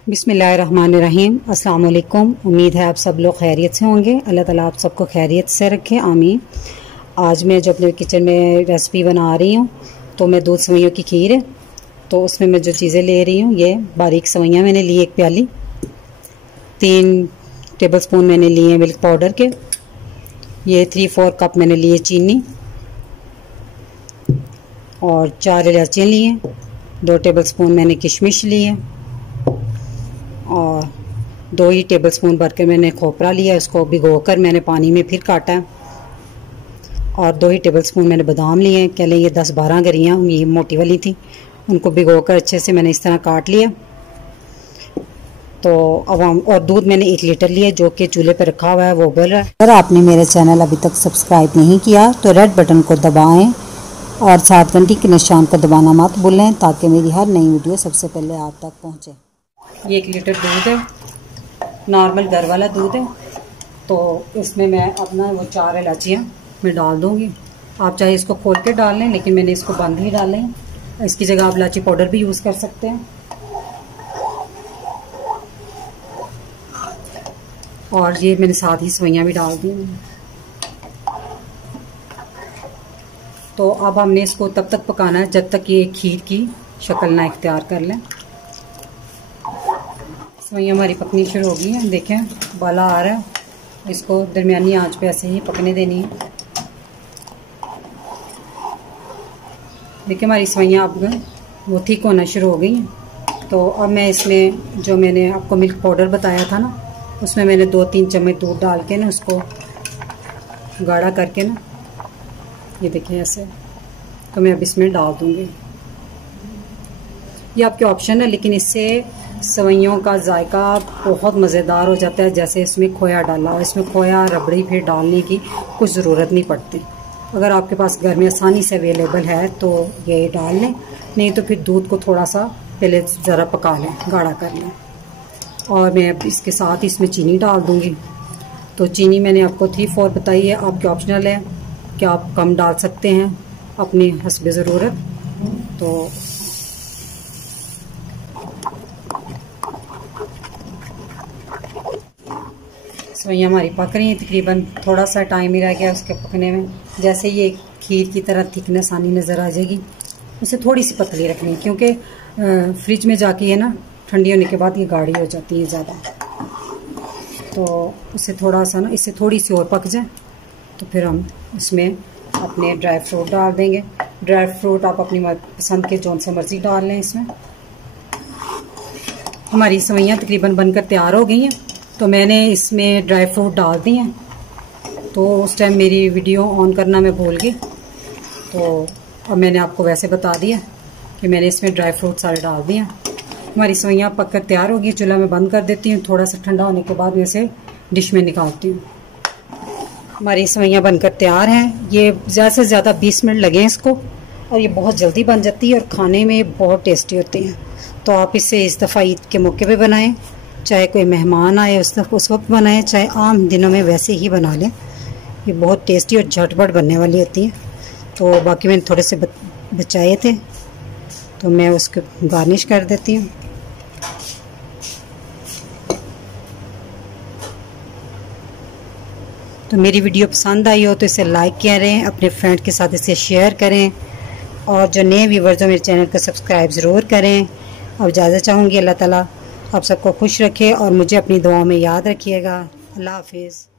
बिस्मिल्लाहिर्रहमानिर्रहीम। अस्सलाम वालेकुम। उम्मीद है आप सब लोग खैरियत से होंगे। अल्लाह ताला आप सबको खैरियत से रखे, आमीन। आज मैं जो अपने किचन में रेसिपी बना रही हूँ तो मैं दूध सेवइयों की खीर है, तो उसमें मैं जो चीज़ें ले रही हूँ, ये बारीक सेवइयाँ मैंने ली 1 प्याली, 3 टेबलस्पून मैंने लिए मिल्क पाउडर के, ये 3-4 कप मैंने लिए चीनी, और 4 इलायचियाँ लिए, 2 टेबलस्पून मैंने किशमिश लिए, और 2 ही टेबलस्पून भरकर मैंने खोपरा लिया, इसको भिगोकर मैंने पानी में फिर काटा है, और 2 ही टेबलस्पून मैंने बादाम लिए। कह लें ये 10-12 गरियाँ, ये मोटी वाली थी, उनको भिगोकर अच्छे से मैंने इस तरह काट लिया। तो अब हम, और दूध मैंने 1 लीटर लिया जो कि चूल्हे पर रखा हुआ है, वो उबल रहा है। अगर आपने मेरे चैनल अभी तक सब्सक्राइब नहीं किया तो रेड बटन को दबाएं और साथ घंटी के निशान को दबाना मत भूलें, ताकि मेरी हर नई वीडियो सबसे पहले आप तक पहुंचे। ये 1 लीटर दूध है, नॉर्मल घर वाला दूध है। तो इसमें मैं अपना वो 4 इलायचियाँ मैं डाल दूँगी। आप चाहे इसको खोल के डाल लें, लेकिन मैंने इसको बंद ही डाले हैं। इसकी जगह आप इलायची पाउडर भी यूज़ कर सकते हैं। और ये मैंने साथ ही सेवइयाँ भी डाल दी। तो अब हमने इसको तब तक पकाना है जब तक ये खीर की शक्ल ना इख्तियार कर लें। सेवइयाँ हमारी पकनी शुरू हो गई हैं, देखें उबाला आ रहा है। इसको दरमियानी आंच पे ऐसे ही पकने देनी है। देखिए हमारी सेवइयाँ अब वो ठीक होना शुरू हो गई हैं। तो अब मैं इसमें जो मैंने आपको मिल्क पाउडर बताया था ना, उसमें मैंने 2-3 चम्मच दूध डाल के ना उसको गाढ़ा करके ना, ये देखिए ऐसे, तो मैं अब इसमें डाल दूँगी। ये आपके ऑप्शन है, लेकिन इससे सेवइयों का जायका बहुत मज़ेदार हो जाता है। जैसे इसमें खोया डाला और इसमें खोया रबड़ी फिर डालने की कुछ ज़रूरत नहीं पड़ती। अगर आपके पास घर में आसानी से अवेलेबल है तो ये डाल लें, नहीं तो फिर दूध को थोड़ा सा पहले ज़रा पका लें, गाढ़ा कर लें। और मैं अब इसके साथ इसमें चीनी डाल दूँगी। तो चीनी मैंने आपको 3-4 बताई है, आपके ऑप्शनल है कि आप कम डाल सकते हैं अपनी हस्बे ज़रूरत। तो सेवइयाँ हमारी पक रही हैं, तकरीबन थोड़ा सा टाइम ही रह गया उसके पकने में। जैसे ये खीर की तरह थिकनेस आनी नज़र आ जाएगी, उसे थोड़ी सी पतली रखनी है, क्योंकि फ्रिज में जाके ये ना ठंडी होने के बाद ये गाढ़ी हो जाती है ज़्यादा। तो उसे थोड़ा सा ना, इससे थोड़ी सी और पक जाए तो फिर हम इसमें अपने ड्राई फ्रूट डाल देंगे। ड्राई फ्रूट आप अपनी पसंद के जौन से मर्ज़ी डाल लें। इसमें हमारी सेवइयाँ तकरीबन बनकर तैयार हो गई हैं, तो मैंने इसमें ड्राई फ्रूट डाल दिए हैं। तो उस टाइम मेरी वीडियो ऑन करना मैं भूल गई, तो अब मैंने आपको वैसे बता दिया कि मैंने इसमें ड्राई फ्रूट सारे डाल दिए हैं। हमारी सेवइयाँ पक कर तैयार होगी। चूल्हा में बंद कर देती हूँ, थोड़ा सा ठंडा होने के बाद वैसे डिश में निकालती हूँ। हमारी सेवइयाँ बनकर तैयार हैं। ये ज़्यादा से ज़्यादा 20 मिनट लगे इसको, और ये बहुत जल्दी बन जाती है और खाने में बहुत टेस्टी होती हैं। तो आप इसे इस दफ़ा ईद के मौके पे बनाएं, चाहे कोई मेहमान आए उस वक्त बनाएं, चाहे आम दिनों में वैसे ही बना लें। ये बहुत टेस्टी और झटपट बनने वाली होती हैं। तो बाकी मैंने थोड़े से बचाए थे, तो मैं उसको गार्निश कर देती हूँ। तो मेरी वीडियो पसंद आई हो तो इसे लाइक करें, अपने फ्रेंड के साथ इसे शेयर करें, और जो नए व्यूवर्स हो मेरे चैनल को सब्सक्राइब ज़रूर करें। अब इजाज़त चाहूँगी। अल्लाह ताला आप सबको खुश रखे और मुझे अपनी दुआओं में याद रखिएगा। अल्लाह हाफिज़।